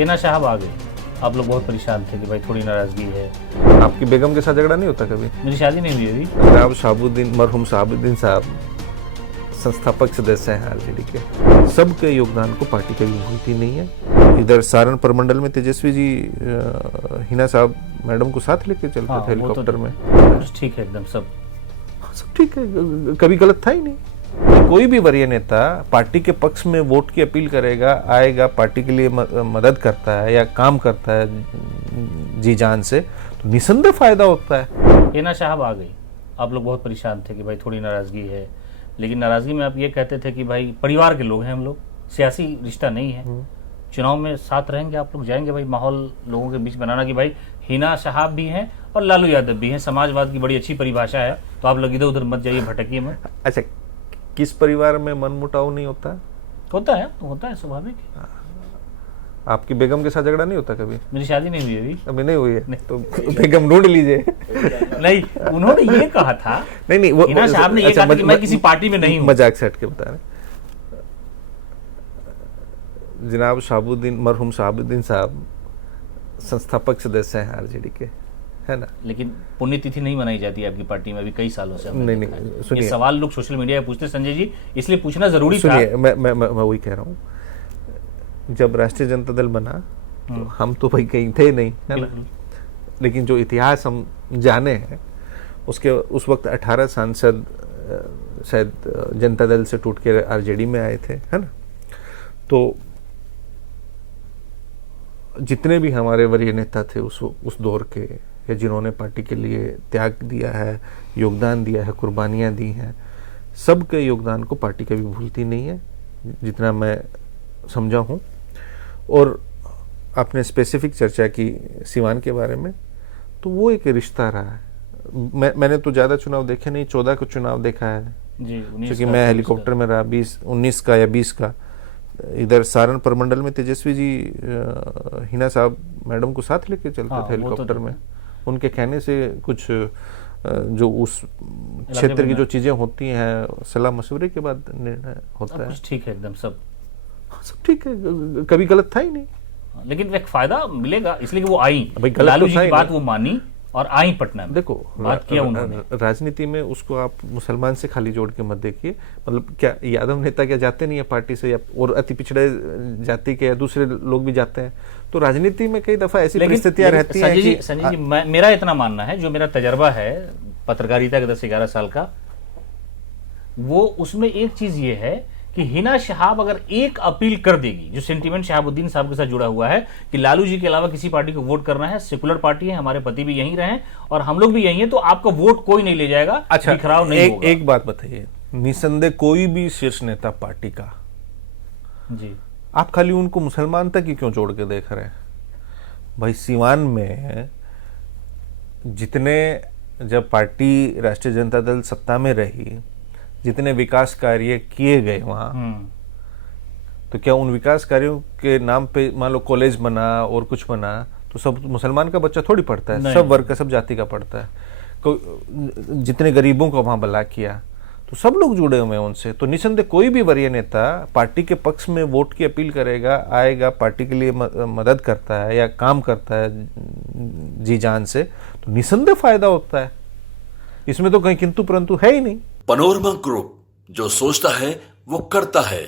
हिना साहब आ गए। आप लोग बहुत परेशान थे कि भाई थोड़ी नाराजगी है। आपकी बेगम के साथ झगड़ा नहीं होता कभी? मेरी शादी नहीं हुई अभी। जनाब शाहबुद्दीन, मरहूम शाहबुद्दीन साहब संस्थापक सदस्य हैं आरजेडी के। सबके योगदान को पार्टी कभी भूलती नहीं है। इधर सारण प्रमंडल में तेजस्वी जी हिना साहब मैडम को साथ लेके चलते थे हेलीकॉप्टर में। ठीक है, एकदम सब ठीक है, कभी गलत था ही नहीं। कोई भी वरीय नेता पार्टी के पक्ष में वोट की अपील करेगा, आएगा, पार्टी के लिए मदद करता है या काम करता है जी जान से, तो निसंदेह फायदा होता है। हिना साहब आ गई। आप लोग बहुत परेशान थे कि भाई थोड़ी नाराजगी है, लेकिन नाराजगी में आप ये कहते थे कि भाई परिवार के लोग हैं हम लोग, सियासी रिश्ता नहीं है। चुनाव में साथ रहेंगे, आप लोग जाएंगे भाई माहौल लोगों के बीच बनाना कि भाई हिना साहब भी हैं और लालू यादव भी हैं। समाजवाद की बड़ी अच्छी परिभाषा है, तो आप लोग इधर उधर मत जाइए, भटकिए मत। अच्छा, किस परिवार में मनमुटाव नहीं होता? होता है स्वाभाविक। आपकी बेगम के साथ झगड़ा नहीं होता कभी? मेरी शादी नहीं हुई अभी नहीं हुई है, तो बेगम ढूंढ लीजिए। नहीं, उन्होंने ये कहा था, नहीं वो हिना साहब ने ये कहा था कि मैं किसी पार्टी में नहीं हूं। मजाक से हट के बता रहे। जनाब शाहबुद्दीन, मरहूम शाहबुद्दीन साहब संस्थापक सदस्य हैं आरजेडी के, है ना? लेकिन पुण्यतिथि नहीं मनाई जाती है आपकी पार्टी में अभी कई सालों से। नहीं, सुनिए, ये सवाल लोग सोशल मीडिया पे पूछते संजय जी, इसलिए पूछना जरूरी था। सुनिए, मैं वही कह रहा हूँ, जब राष्ट्रीय जनता दल बना तो हम तो भाई कहीं थे नहीं, है ना? लेकिन जो इतिहास हम जाने हैं उसके, उस वक्त 18 सांसद शायद जनता दल से टूट के आरजेडी में आए थे, है ना? तो जितने भी हमारे वरीय नेता थे उस दौर के, या जिन्होंने पार्टी के लिए त्याग दिया है, योगदान दिया है, कुर्बानियां दी हैं, सबके योगदान को पार्टी कभी भूलती नहीं है, जितना मैं समझा हूँ। और आपने स्पेसिफिक चर्चा की सिवान के बारे में, तो वो एक रिश्ता रहा है। मैंने तो ज़्यादा चुनाव देखे नहीं, 14 का चुनाव देखा है जी, क्योंकि मैं हेलीकॉप्टर में रहा 19 का या 20 का। इधर सारण प्रमंडल में तेजस्वी जी हिना साहब मैडम को साथ लेके चलते थे हेलीकॉप्टर में। उनके कहने से कुछ जो उस क्षेत्र की जो चीजें होती हैं, सलाह मशवरे के बाद निर्णय होता है। ठीक है, एकदम सब ठीक है, कभी गलत था ही नहीं। लेकिन एक फायदा मिलेगा इसलिए कि वो आई, लालू जी की बात वो मानी और आई पटना में। देखो, बात किया उन्होंने। राजनीति में उसको आप मुसलमान से खाली जोड़ के मत देखिए। मतलब क्या यादव नेता क्या जाते नहीं है पार्टी से, या और अति पिछड़े जाति के या दूसरे लोग भी जाते हैं? तो राजनीति में कई दफा ऐसी परिस्थितियां रहती हैं कि संजय जी, मेरा इतना मानना है, जो मेरा तजर्बा है पत्रकारिता का 10-11 साल का, वो उसमें एक चीज ये है कि हिना साहब अगर एक अपील कर देगी, जो सेंटीमेंट शहाबुद्दीन साहब के साथ जुड़ा हुआ है कि लालू जी के अलावा किसी पार्टी को वोट करना है, सेकुलर पार्टी है, हमारे पति भी यहीं रहे और हम लोग भी यहीं हैं, तो आपका वोट कोई नहीं ले जाएगा। अच्छा, बिखराव नहीं होगा। एक बात बताइए, निसंदेह कोई भी शीर्ष नेता पार्टी का जी, आप खाली उनको मुसलमान तक ही क्यों जोड़ के देख रहे हैं? भाई सिवान में जितने, जब पार्टी राष्ट्रीय जनता दल सत्ता में रही, जितने विकास कार्य किए गए वहां, तो क्या उन विकास कार्यों के नाम पे मान लो कॉलेज बना और कुछ बना, तो सब मुसलमान का बच्चा थोड़ी पढ़ता है, सब वर्ग का, सब जाति का पढ़ता है। जितने गरीबों को वहां भला किया, तो सब लोग जुड़े हुए हैं उनसे। तो निसंदेह कोई भी वरीय नेता पार्टी के पक्ष में वोट की अपील करेगा, आएगा, पार्टी के लिए मदद करता है या काम करता है जी जान से, तो निसंदेह फायदा होता है। इसमें तो कहीं किंतु परंतु है ही नहीं। पनोरमा ग्रुप, जो सोचता है वो करता है।